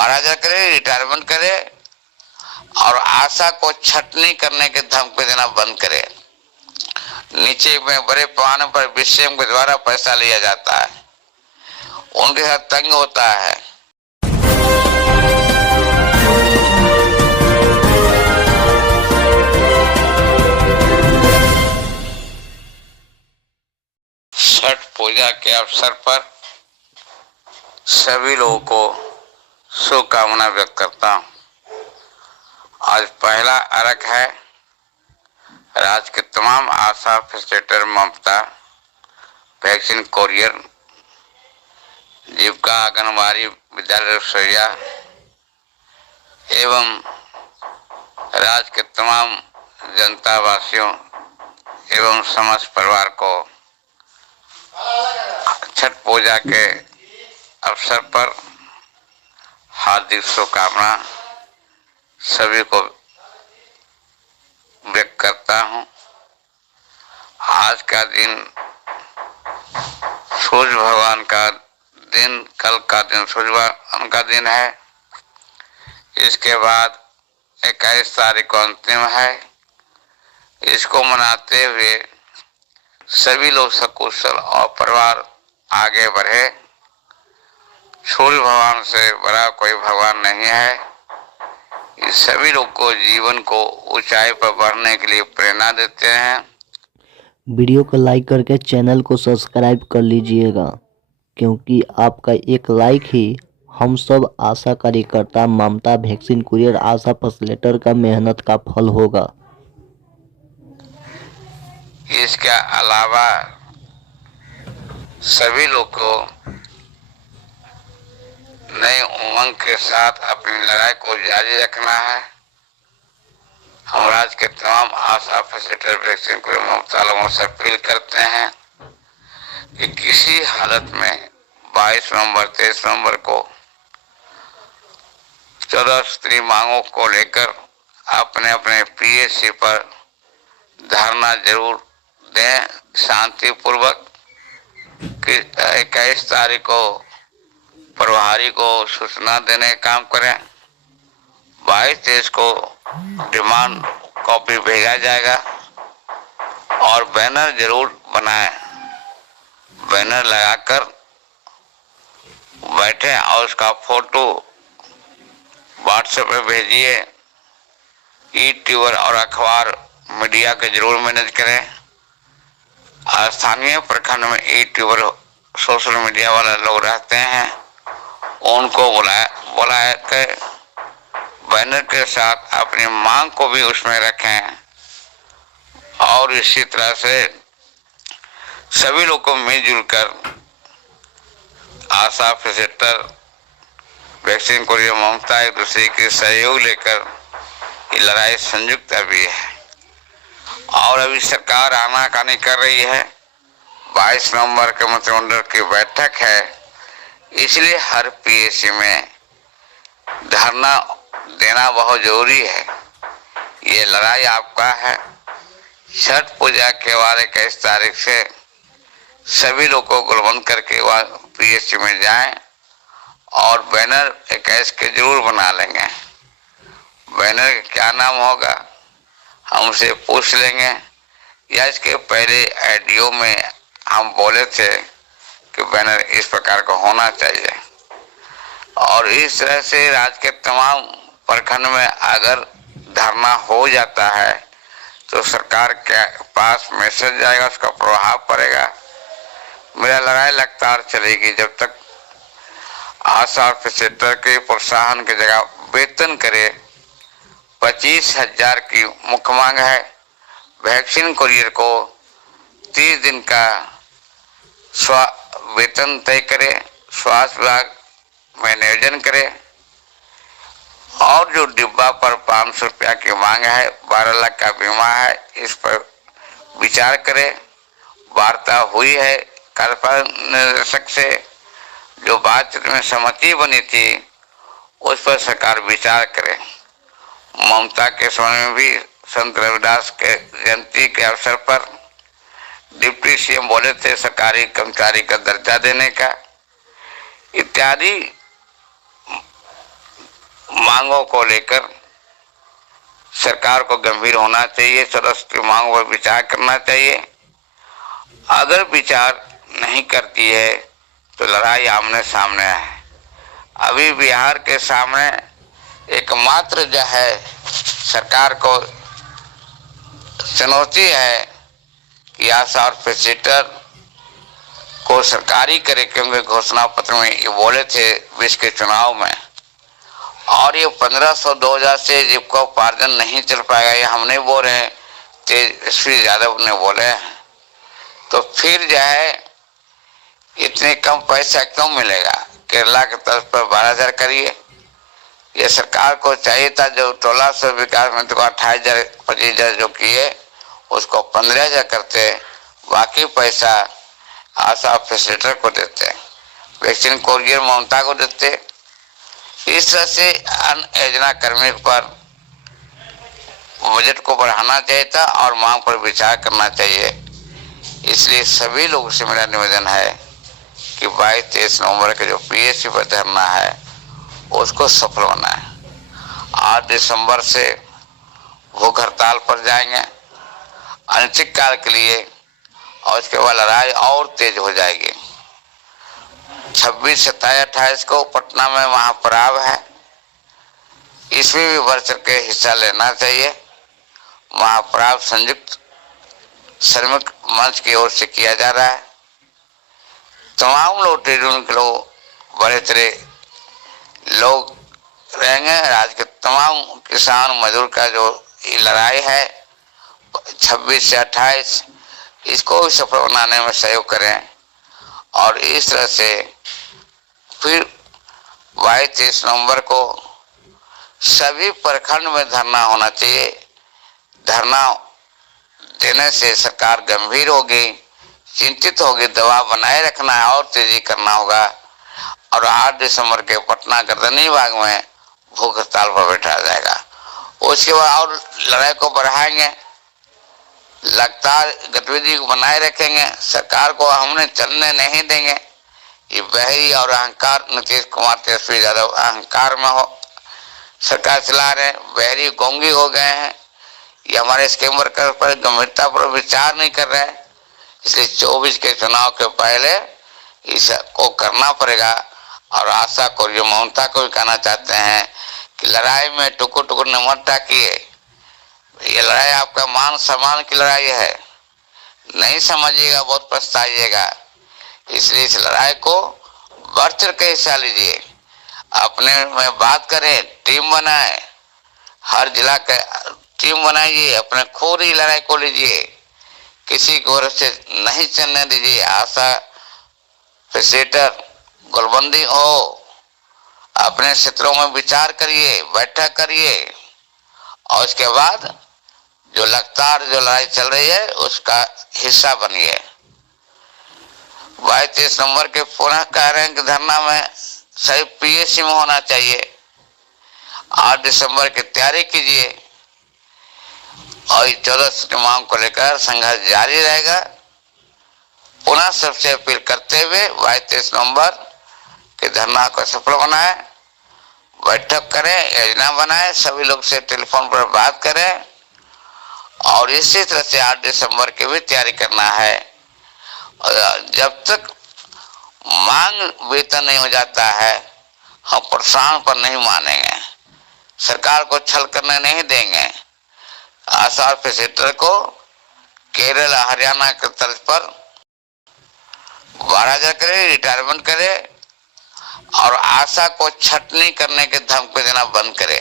दोबारा जा करे, रिटायरमेंट करे और आशा को छटनी करने के धमकी देना बंद करे। नीचे में बड़े पैमाने पर बीसीएम के द्वारा पैसा लिया जाता है, उनके साथ तंग होता है। छठ पूजा के अवसर पर सभी लोगों को शुभकामना व्यक्त करता हूँ। आज पहला अर्घ है। राज्य के तमाम आशा फैसिलिटेटर, ममता वैक्सीन कोरियर, जीविका आंगनबाड़ी, विद्यालय रसोइया एवं राज्य के तमाम जनता वासियों एवं समस्त परिवार को छठ पूजा के अवसर पर हार्दिक शुभकामना सभी को व्यक्त करता हूँ। आज का दिन सूर्य भगवान का दिन, कल का दिन सूर्य भगवान का दिन है। इसके बाद 21 तारीख को अंतिम है। इसको मनाते हुए सभी लोग सकुशल और परिवार आगे बढ़े। सूर्य भगवान से बड़ा कोई भगवान नहीं है। ये सभी लोग को जीवन को ऊंचाई पर बढ़ने के लिए प्रेरणा देते हैं। वीडियो को लाइक करके चैनल को सब्सक्राइब कर लीजिएगा, क्योंकि आपका एक लाइक ही हम सब आशा कार्यकर्ता, ममता वैक्सीन कुरियर, आशा फैसिलिटेटर का मेहनत का फल होगा। इसके अलावा सभी लोग को नए उमंग के साथ अपनी लड़ाई को जारी रखना है। हम राज्य के तमाम आशा फैसिलिटेटर, वैक्सीन कुरियर, ममता लोगों से अपील करते हैं कि किसी हालत में 22 नवंबर, 23 नवंबर को 14 सूत्री मांगों को लेकर अपने अपने पीएससी पर धरना जरूर दें। शांतिपूर्वक 21 तारीख को प्रभारी को सूचना देने का काम करें। 22-23 को डिमांड कॉपी भेजा जाएगा और बैनर जरूर बनाएं। बैनर लगाकर बैठे और उसका फोटो व्हाट्सएप पे भेजिए। यूट्यूबर और अखबार मीडिया के जरूर मैनेज करें। स्थानीय प्रखंड में यूट्यूबर, सोशल मीडिया वाले लोग रहते हैं, उनको बुलाया कर बैनर के साथ अपनी मांग को भी उसमें रखें। और इसी तरह से सभी लोग को मिलजुल कर आशा फैसिलिटेटर, वैक्सीन कुरियर, ममता एक दूसरे के सहयोग लेकर ये लड़ाई संयुक्त अभी है। और अभी सरकार आनाकानी कर रही है। 22 नवंबर के मंत्रिमंडल की बैठक है, इसलिए हर पीएससी में धरना देना बहुत जरूरी है। ये लड़ाई आपका है। छठ पूजा के बाद 21 तारीख से सभी लोग को गुलबंद करके वह पीएससी में जाएं और बैनर 21 के जरूर बना लेंगे। बैनर का क्या नाम होगा हमसे पूछ लेंगे, या इसके पहले एडियो में हम बोले थे कि बैनर इस प्रकार का होना चाहिए। और इस तरह से राज्य के तमाम प्रखंड में अगर धरना हो जाता है तो सरकार के पास मैसेज जाएगा, उसका प्रभाव पड़ेगा। मेरा लड़ाई लगातार चलेगी जब तक आशा फैसिलिटेटर के प्रोत्साहन की जगह वेतन करे। 25,000 की मुख्य मांग है। वैक्सीन कुरियर को 30 दिन का वेतन तय करे, स्वास्थ्य विभाग में नियोजन करे। और जो डिब्बा पर 500 रुपया की मांग है, 12 लाख का बीमा है, इस पर विचार करे। वार्ता हुई है कार्यपालन निदेशक से, जो बातचीत में सहमति बनी थी उस पर सरकार विचार करे। ममता के समय में भी संत रविदास के जयंती के अवसर पर डिप्टी सीएम बोले थे सरकारी कर्मचारी का दर्जा देने का, इत्यादि मांगों को लेकर सरकार को गंभीर होना चाहिए, सदस्य मांगों पर विचार करना चाहिए। अगर विचार नहीं करती है तो लड़ाई आमने सामने है। अभी बिहार के सामने एकमात्र जो है सरकार को चुनौती है कि आशा और फैसिलिटेटर को सरकारी करे, क्योंकि घोषणा पत्र में ये बोले थे 20 के चुनाव में, और ये 1500 2000 से जीविका उपार्जन नहीं चल पाएगा, ये हम नहीं बोल रहे हैं, तेजस्वी यादव ने बोले हैं। तो फिर जो है इतने कम पैसा क्यों मिलेगा? केरला के तर्ज पर 12,000 करिए। ये सरकार को चाहिए था जो 1600 विकास मंत्री को 28,000 25,000 जो किए उसको 15,000 करते, बाकी पैसा आशा फैसिलिटेटर को देते, वैक्सीन कोरियर ममता को देते। इस तरह से अन्य योजना कर्मी पर बजट को बढ़ाना चाहिए था और मांग पर विचार करना चाहिए। इसलिए सभी लोगों से मेरा निवेदन है कि 22-23 नवंबर के जो पीएससी पर धरना है उसको सफल बनाए। 8 दिसंबर से भूख हड़ताल पर जाएंगे अनिश्चितकाल के लिए, और इसके बाद लड़ाई और तेज हो जाएगी। 26, 27, 28 को पटना में महापराव है, इसमें भी बढ़ चढ़ के हिस्सा लेना चाहिए। महापराव संयुक्त श्रमिक मंच की ओर से किया जा रहा है। तमाम लोग ट्रेड यूनियन के लोग बड़े तरह लोग रहेंगे। राज्य के तमाम किसान मजदूर का जो लड़ाई है 26 से 28, इसको भी सफल बनाने में सहयोग करें। और इस तरह से फिर 22-23 नवंबर को सभी प्रखंड में धरना होना चाहिए। धरना देने से सरकार गंभीर होगी, चिंतित होगी, दबाव बनाए रखना है और तेजी करना होगा। और 8 दिसंबर के पटना गर्दनी बाग में भूख हड़ताल पर बैठा जाएगा। उसके बाद और लड़ाई को बढ़ाएंगे, लगातार गतिविधि को बनाए रखेंगे। सरकार को हमने चलने नहीं देंगे। ये बहरी और अहंकार, नीतीश कुमार तेजस्वी यादव अहंकार में हो सरकार चला रहे हैं, बहरी गोंगी हो गए हैं। ये हमारे स्कीम वर्कर पर गंभीरता पर विचार नहीं कर रहे हैं। इसलिए 24 के चुनाव के पहले इसको करना पड़ेगा। और आशा को, जो ममता को भी कहना चाहते हैं कि लड़ाई में टुकुर टुकुर न मत टाकिए। ये लड़ाई आपका मान सम्मान की लड़ाई है, नहीं समझिएगा बहुत पछताइएगा। इसलिए इस लड़ाई को बढ़ चढ़ के हिस्सा लीजिए, अपने में बात करें, टीम बनाए, हर जिला का टीम बनाइए, अपने खुद ही लड़ाई को लीजिए, किसी की ओर से नहीं चलने दीजिए। आशा फैसिलिटेटर गोलबंदी हो, अपने क्षेत्रों में विचार करिए, बैठक करिए, और उसके बाद जो लगातार जो लड़ाई चल रही है उसका हिस्सा बनिए। 22-23 नवंबर के पुनः कह रहे हैं कि धरना में सही पीएससी में होना चाहिए। 8 दिसंबर की तैयारी कीजिए और 14 की मांग को लेकर संघर्ष जारी रहेगा। पुनः सबसे अपील करते हुए 22-23 नवंबर के धरना को सफल बनाए, बैठक करें, योजना बनाए, सभी लोग से टेलीफोन पर बात करें। और इसी तरह से 8 दिसंबर की भी तैयारी करना है। और जब तक मांग वेतन नहीं हो जाता है हम प्रशासन पर नहीं मानेंगे, सरकार को छल करने नहीं देंगे। आशा फैसिलिटेटर को केरल हरियाणा के तर्ज पर 12,000 करे, रिटायरमेंट करे, और आशा को छटनी करने के धमकी देना बंद करे।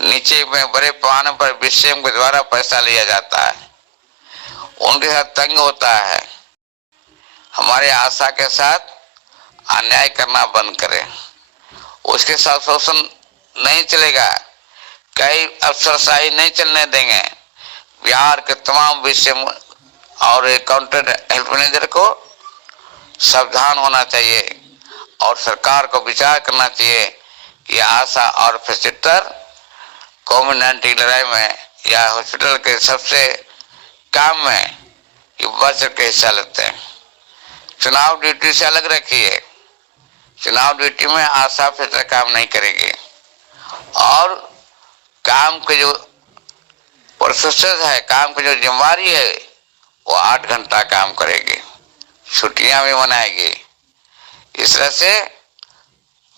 नीचे में बड़े पैमाने पर बीसीएम के द्वारा पैसा लिया जाता है, उनके साथ तंग होता है। हमारे आशा के साथ अन्याय करना बंद करें, उसके साथ शोषण नहीं चलेगा, कई अफसरशाही नहीं चलने देंगे। बिहार के तमाम बीसीएम और अकाउंटेंट हेल्थ मैनेजर को सावधान होना चाहिए और सरकार को विचार करना चाहिए कि आशा और फैसिलिटेटर कोविड-19 लड़ाई में या हॉस्पिटल के सबसे काम में बढ़ चढ़ के हिस्सा लेते हैं। चुनाव ड्यूटी से अलग रखिए, चुनाव ड्यूटी में आशा फैसिलिटेटर काम नहीं करेगी। और काम के जो प्रोसेस है, काम की जो जिम्मेवारी है, वो 8 घंटा काम करेगी, छुट्टियां भी मनाएगी। इस तरह से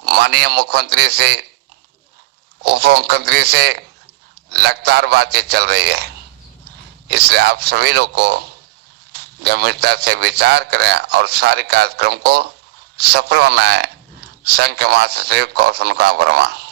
माननीय मुख्यमंत्री से, उप मुख्यमंत्री से लगातार बातचीत चल रही है। इसलिए आप सभी लोग को गंभीरता से विचार करें और सारे कार्यक्रम को सफल बनाएं। संघ के महासचिव कौशल वर्मा।